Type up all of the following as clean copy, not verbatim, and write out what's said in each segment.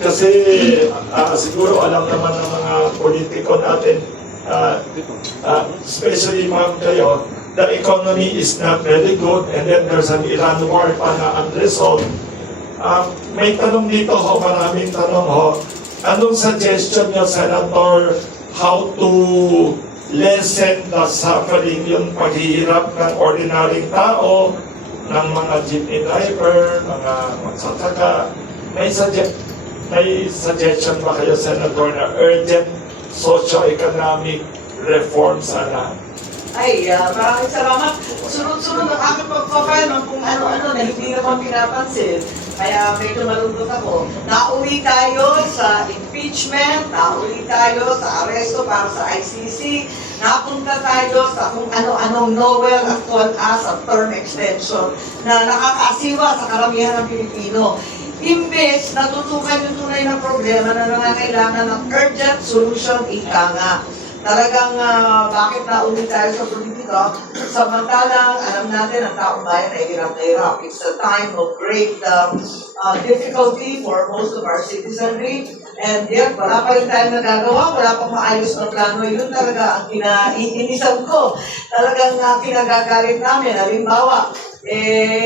Kasi siguro alam naman ng mga politiko natin, especially mga kayo, the economy is not very good and then there's an Iran war pa na unresolved. May tanong dito ho, maraming tanong ho. Anong suggestion niyo, Senator, how to lessen the suffering, yung paghihirap ng ordinaryong tao, ng mga jeepney driver, mga magsasaka? May suggestion ba kayo, Senator, na urgent socio-economic reform sana? Maraming salamat. Sunod-sunod ang aking pagpapayal ng kung ano-ano na hindi naman pinapansin. Kaya medyo malungkot ako. Nauwi tayo sa impeachment, nauwi tayo sa aresto para sa ICC, napunta tayo sa kung ano-anong Nobel at as a term extension na nakakaasiwa sa karamihan ng Pilipino. Imbes natutukan yung tunay na problema na nangangailangan ng urgent solution, ika nga. Talagang bakit nauwi tayo sa politika? Samantalang alam natin ang taong bayan ay hirap na hirap. It's a time of great difficulty for most of our citizenry. And yet, wala pa rin tayong nagagawa, wala pang maayos na plano. Yun talaga ang inisan ko. Talagang kinagagalit namin. Halimbawa,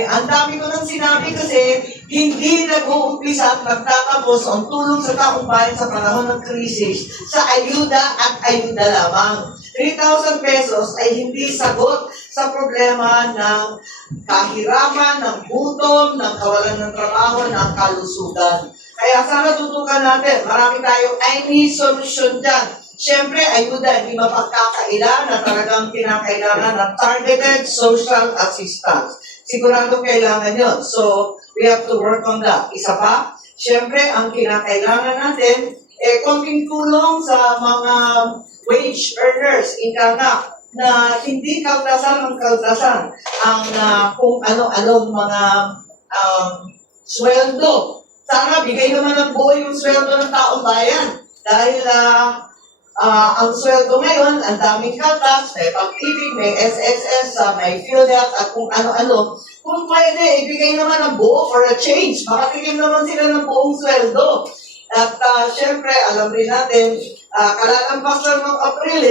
ang dami ko nang sinabi kasi hindi nag-uumpisa at nagtatapos ang tulong sa taong bayan sa panahon ng krisis sa ayuda at ayuda lamang. 3,000 pesos ay hindi sagot sa problema ng kahirapan, ng gutom, ng kawalan ng trabaho, ng kalusugan. Kaya sana tutukan natin, marami tayong I need solution dyan. Siyempre, ayuda, hindi mapagkakaila na talagang kinakailangan ng targeted social assistance. Sigurado kailangan yun. So, we have to work on that. Isa pa, siyempre, ang kinakailangan natin, konting tulong sa mga wage earners, ika nga, na hindi kaltasan ang kaltasan ang kung ano-anong mga sweldo. Sana bigay naman ng buo yung sweldo ng taong bayan. Dahil ang sweldo ngayon, ang daming kaltas, may pag-ibig, may SSS, may PhilHealth, at kung ano-ano. Kung pwede, ibigay naman ng buo for a change. Makatigil naman sila ng buong sweldo. At syempre, alam rin natin, kalalampas lang ng April,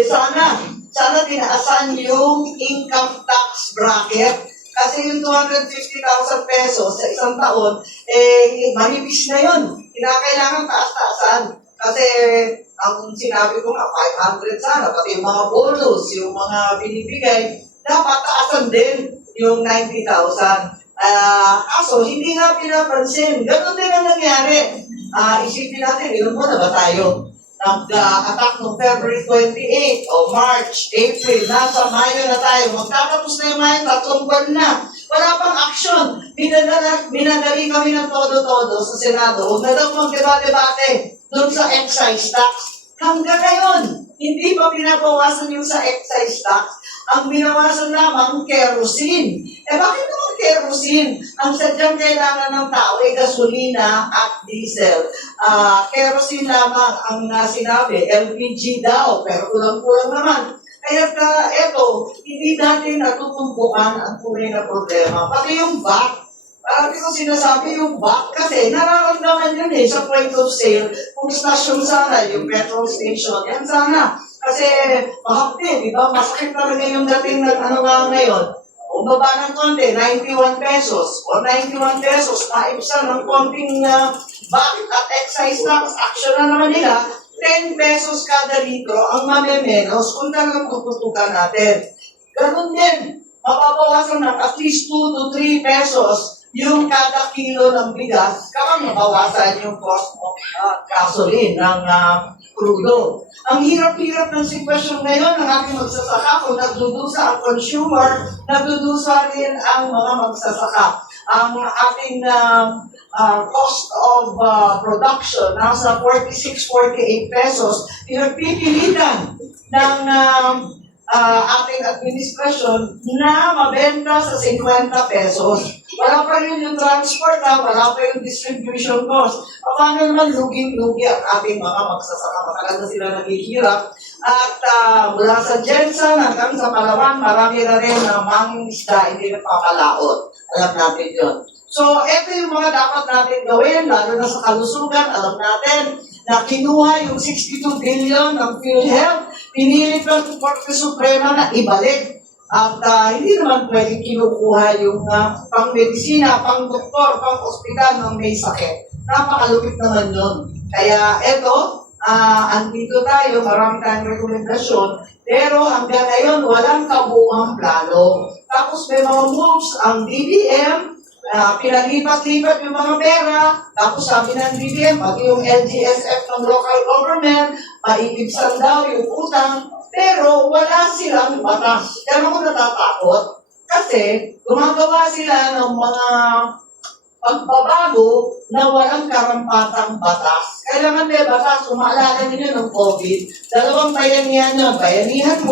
sana tinaasan yung income tax bracket. Kasi yung 250,000 pesos sa isang taon, manipis na yun. Kinakailangan taas-taasan. Kasi ang sinabi ko nga, 500 sana, pati yung mga bonus, yung mga binibigay, dapat taasan din yung 90,000. Kaso, hindi nga pinapansin. Ganun din ang nangyari. Isipin natin, ilan mo na ba tayo? Nag-attack noong February 28 o March, April, nasa Mayo na tayo. Magtatapos na yung Mayo, 3 buwan na. Wala pang action. Minadali kami ng todo-todo sa Senado. Huwag na daw magdebate doon sa excise tax. Hanggang ngayon, hindi pa pinabawasan yung sa excise tax. Ang binawasan lamang, kerosene. Bakit naman kerosene? Ang sadyang kailangan ng tao ay gasolina at diesel. Kerosene lamang ang sinabi, LPG daw, pero kulang-kulang naman. Kaya eto, hindi natin natutumbukan ang tunay na problema. Pati yung VAT, parang ko sinasabi yung VAT kasi nararamdaman yun sa point of sale. Kung station sana, yung petrol station, yan sana. Kasi mahapdi, di ba? Masakit talaga yung dating ng ngayon. Kung baba ng konti, 91 pesos. O 91 pesos, naibsan ng konting VAT at excise tax. Action na naman nila, 10 pesos kada litro ang mamemenos kung talagang tututukan natin. Ganun din, mababawasan na at least 2 to 3 pesos yung kada kilo ng bigas kapag mabawasan yung cost of gasoline ng crudo. Ang hirap-hirap ng sitwasyon ngayon ng ating magsasaka. Kung nagdudusa ang consumer, nagdudusa rin ang mga magsasaka. Ang ating cost of production nasa 46-48 pesos, pinagpipilitan ng ating administrasyon na mabenta sa 50 pesos. Wala pa rin yung transport, wala pa yung distribution cost. Paano naman luging-lugi ang ating mga magsasaka? Matagal na sila naghihirap. At mula sa Jensen hanggang sa Palawan, marami na rin na mangingisda, hindi nagpapalaot. Alam natin yun. So, ito yung mga dapat natin gawin, lalo na sa kalusugan. Alam natin na kinuha yung 62 billion ng PhilHealth, pinilit ng Korte Suprema na ibalik. At hindi naman pwedeng kinukuha yung pang-medisina, pang-doktor, pang-ospital ng may sakit. Napakalupit naman yun. Kaya eto, andito tayo, marami tayong rekomendasyon, pero hanggang ngayon, walang kabuuang plano. Tapos may mga moves ang DBM, pinalipat-lipat yung mga pera, tapos sabi ng DBM, pati yung LGSF ng local government, maitibsan daw yung utang, pero wala silang batas. Kaya ako natatakot, kasi gumagawa sila ng mga pagbabago na walang karampatang batas. Kailangan may batas, umaalala ninyo ng COVID, dalawang bayanihan yun, bayanihan 1,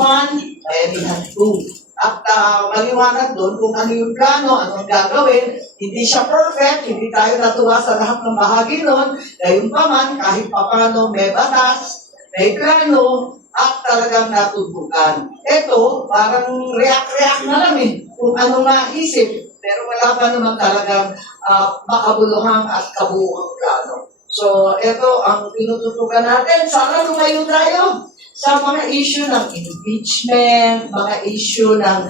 bayanihan 2. At maliwanag doon kung ano yung plano, anong gagawin. Hindi siya perfect, hindi tayo natuwa sa lahat ng bahagi nun. Gayunpaman, kahit papano may batas, may plano, at talagang natutukan. Ito, parang react-react na lang kung ano maisip. Pero wala pa naman talagang makabuluhang at kabuuang plano. So, ito ang tinututukan natin. Sana lumayo tayo sa mga issue ng impeachment, mga issue ng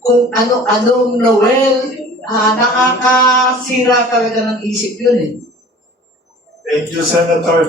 kung ano-anong Noel, nakakasira talaga ng isip yun Thank you, Senator.